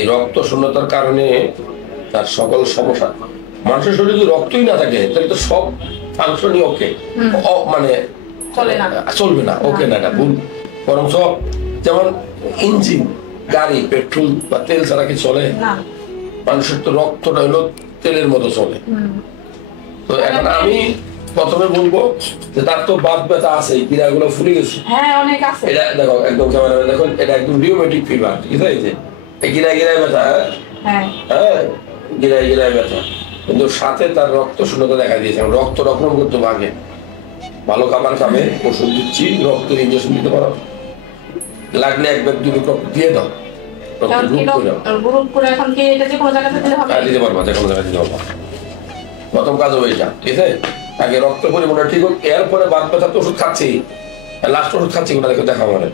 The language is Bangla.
এই রক্ত শূন্যতার কারণে তার সকল সমস্যা। মানুষের শরীরে যদি রক্তই না থাকে তাহলে তো সব ফাংশনই ওকে, মানে চলবে না, ওকে না, এটা ভুল। বরঞ্চ যেমন ইঞ্জিন গাড়ি পেট্রোল বা তেল ছাড়া কি চলে? মানুষের তো রক্তটা হলো তেলের মতো চলে। তো এখন আমি প্রথমে বলবো যে তার তো বাত ব্যথা আছে, গিরাগুলো ফুলে গেছে। এটা দেখো একদম ক্যামেরা দেখো, এটা একদম রিউমেটিক ফিভার, ঠিক আছে? এই গিরায় ব্যথা, হ্যাঁ গিরায় ব্যথা, কিন্তু সাথে তার রক্ত শূন্যতা দেখা দিয়েছে। রক্ত রকম করতে ভাগে, ভালো খাবার খাবে, ওষুধ দিচ্ছি, রক্তের ইঞ্জেকশন দিতে পারো, লাগলে এক ব্যাগ দুটো রক্ত দিয়ে দাও, দিতে পারবা, যে কোনো জায়গায় দিতে পারবা। প্রথম কাজ হবে এটা, ঠিক আছে? আগে রক্ত পরিমাণটা ঠিক হোক, এরপরে বাদ ব্যথা তো ওষুধ খাচ্ছি, লাস্ট ওষুধ খাচ্ছি, ওটা দেখো দেখা মানে।